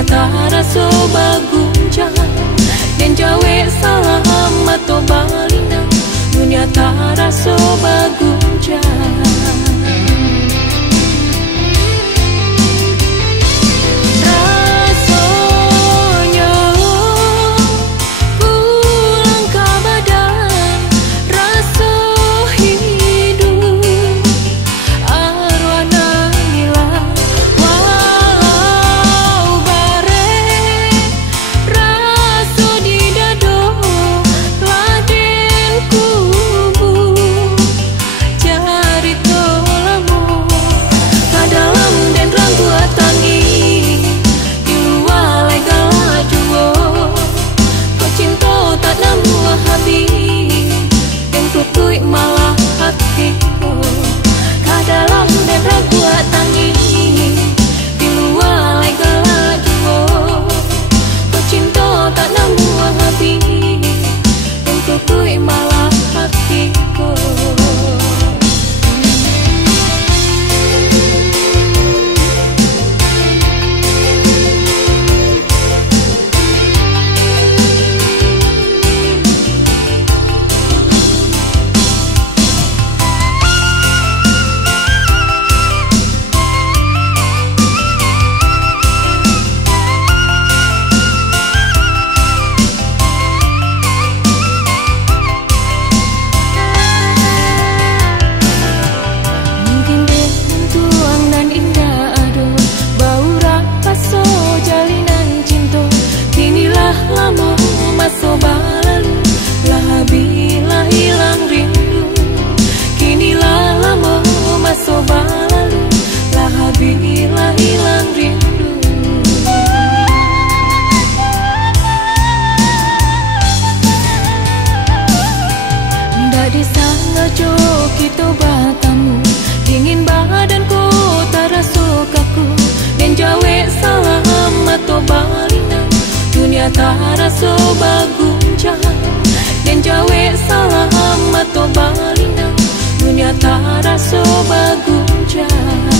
dunia taraso bagunjang dan jawe salam atau balina dunia taraso bagunjang. Malah hatiku kadalam dan ragu tangi di luar legala juo kau cinta tak namu habis dan kukui malah hatiku. Di sana jo kita batamu dingin badanku taraso kaku dan jawe salam atau balina dunia taraso bagunjang dan jawe salam atau balina dunia taraso bagunjang.